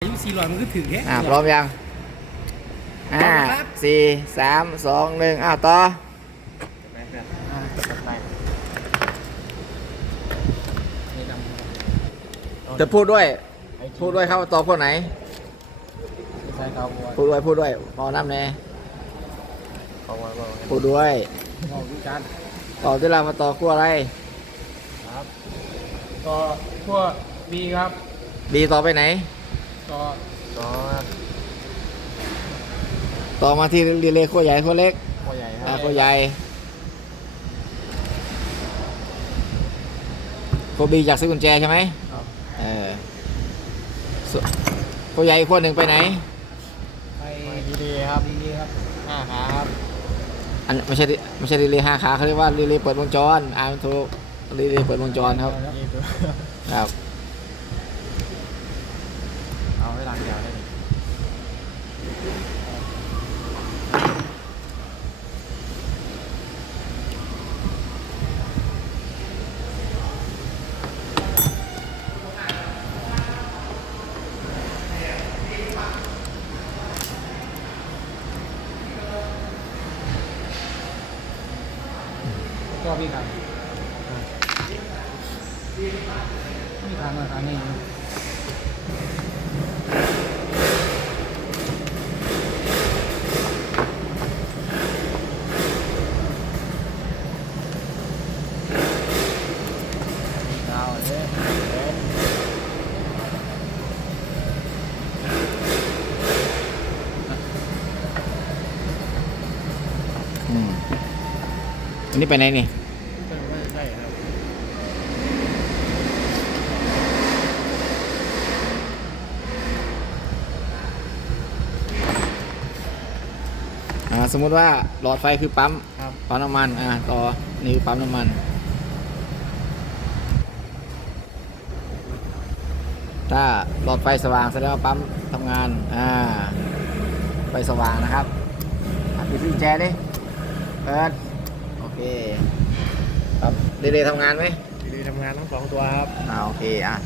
อายุสี่ร้อยมันก็ถึงแค่อ่าพร้อมยังห้าสี่สามสองหนึ่งอ้าวต่ออ่าจัดไปนี่ดำจะพูดด้วย พูดด้วยครับว่าต่อพวกไหน ใช้กาวบัวพูดด้วยพูดด้วยพอน้ำแน่เขาว่าว่าพูดด้วยงอกวิจารณ์ต่อที่เรามาต่อคู่อะไร ครับ ก็พวกบีครับ ดีต่อไปไหน ก็ก็ต่อมาที่รีเลย์คู่ใหญ่คู่เล็กพ่อใหญ่คอ่ารับคู่ใหญ่คู่บีจากซื้อกุญแจใช่ไหมครับเออส่วนคู่ใหญ่อีกคู่หนึ่งไปไหน ไปดีๆครับดีๆครับห้าขาครับอันไม่ใช่ไม่ใช่รีเลย์ห้าขาเขาเรียกว่ารีเลย์เปิดวงจรอ่านถูกรีเลย์เปิดวงจรครับ นี่ตัวครับ เอาไว้ ล้างเดียวได้ก็พี่ครับมีทางมาทางนี้ อันนี้ไปไหนนี่ไม่ใช่ครับอ่าสมมุติว่าหลอดไฟคือปั๊มครับปั๊มน้ำมันอ่าต่อนี่คือปั๊มน้ำมัน ถ้าหลอดไฟสว่างแสดงว่าปั๊มทำงานอ่าไฟสว่างนะครับอะปิดกุญแจดิเปิด โอเคครับเรเลย์ทำงานไหมดีทำงานทั้งสองตัวครับ อ่าโอเคอะ